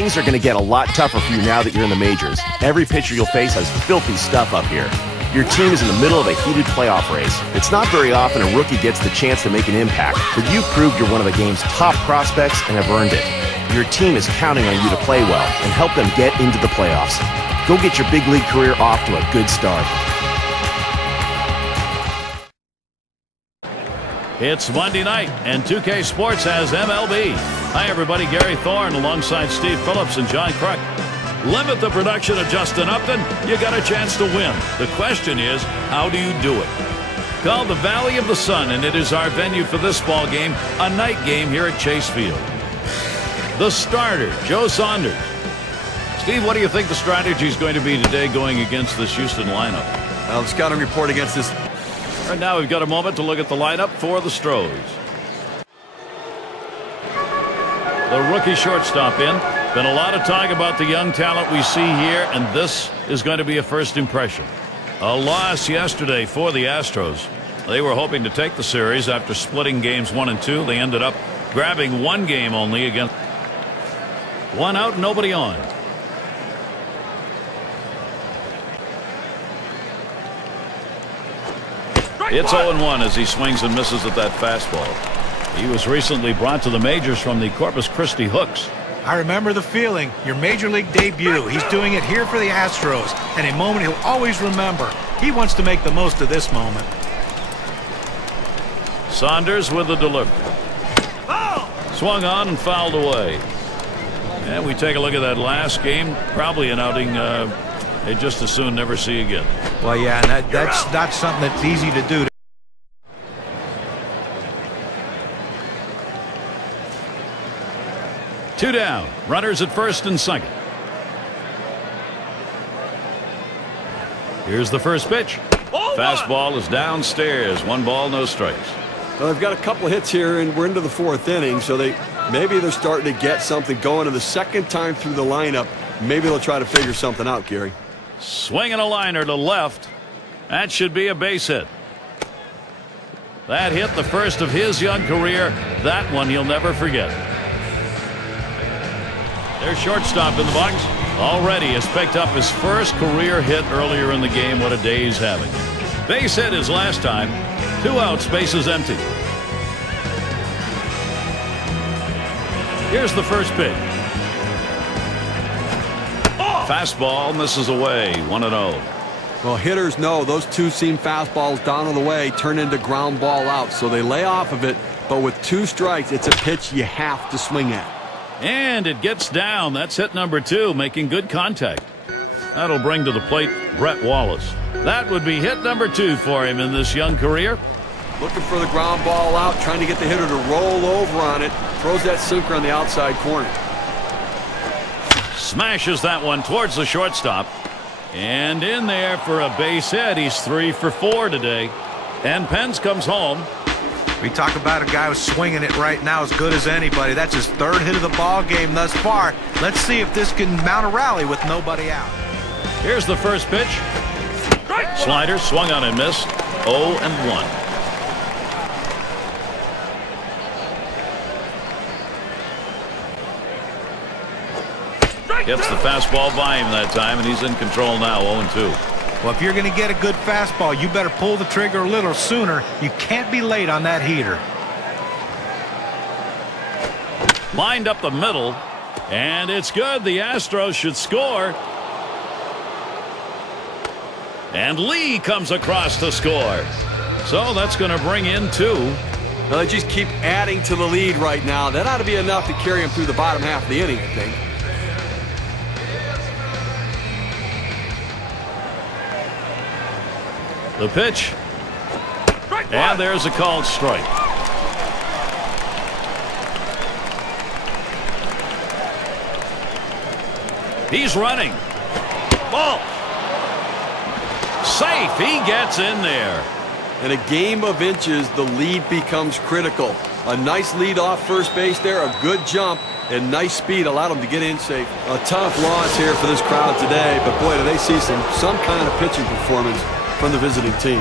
things are going to get a lot tougher for you now that you're in the majors. Every pitcher you'll face has filthy stuff up here. Your team is in the middle of a heated playoff race. It's not very often a rookie gets the chance to make an impact, but you've proved you're one of the game's top prospects and have earned it. Your team is counting on you to play well and help them get into the playoffs. Go get your big league career off to a good start. It's Monday night, and 2K Sports has MLB. Hi, everybody. Gary Thorne alongside Steve Phillips and John Kruk. Limit the production of Justin Upton. You got a chance to win. The question is, how do you do it? Called the Valley of the Sun, and it is our venue for this ball game, a night game here at Chase Field. The starter, Joe Saunders. Steve, what do you think the strategy is going to be today going against this Houston lineup? Well, the scouting report against this. Right now we've got a moment to look at the lineup for the Stros. The rookie shortstop in. Been a lot of talk about the young talent we see here, and this is going to be a first impression. A loss yesterday for the Astros. They were hoping to take the series after splitting games 1 and 2. They ended up grabbing one game only against. One out, nobody on. It's 0-1 as he swings and misses at that fastball. He was recently brought to the majors from the Corpus Christi Hooks. I remember the feeling. Your major league debut. He's doing it here for the Astros, and a moment he'll always remember. He wants to make the most of this moment. Saunders with the delivery. Swung on and fouled away. And we take a look at that last game. Probably an outing they just as soon never see again. Well, yeah, and that's not something that's easy to do. Two down. Runners at first and second. Here's the first pitch. Fastball is downstairs. 1 ball, no strikes. Well, they've got a couple of hits here, and we're into the 4th inning, so maybe they're starting to get something going. And the second time through the lineup, maybe they'll try to figure something out, Gary. Swinging a liner to left. That should be a base hit. That hit the first of his young career. That one he'll never forget. Their shortstop in the box already has picked up his first career hit earlier in the game. What a day he's having. Base hit his last time. 2 outs, bases empty. Here's the first pitch. Fastball misses away. 1-0. Well, hitters know those two-seam fastballs down on the way turn into ground ball outs, so they lay off of it. But with 2 strikes, it's a pitch you have to swing at. And it gets down. That's hit number 2, making good contact. That'll bring to the plate Brett Wallace. That would be hit number 2 for him in this young career. Looking for the ground ball out, trying to get the hitter to roll over on it. Throws that sinker on the outside corner. Smashes that one towards the shortstop. And in there for a base hit. He's 3 for 4 today. And Pence comes home. We talk about a guy who's swinging it right now as good as anybody. That's his 3rd hit of the ball game thus far. Let's see if this can mount a rally with nobody out. Here's the first pitch. Slider swung on and missed. 0-1. Gets the fastball by him that time, and he's in control now. 0-2. Well, if you're going to get a good fastball, you better pull the trigger a little sooner. You can't be late on that heater. Lined up the middle, and it's good. The Astros should score. And Lee comes across to score. So that's going to bring in 2. Well, they just keep adding to the lead right now. That ought to be enough to carry them through the bottom half of the inning, I think. The pitch. And there's a called strike. He's running. Ball. Safe. He gets in there. In a game of inches, the lead becomes critical. A nice lead off first base there, a good jump, and nice speed allowed him to get in safe. A tough loss here for this crowd today, but boy, do they see some kind of pitching performance from the visiting team.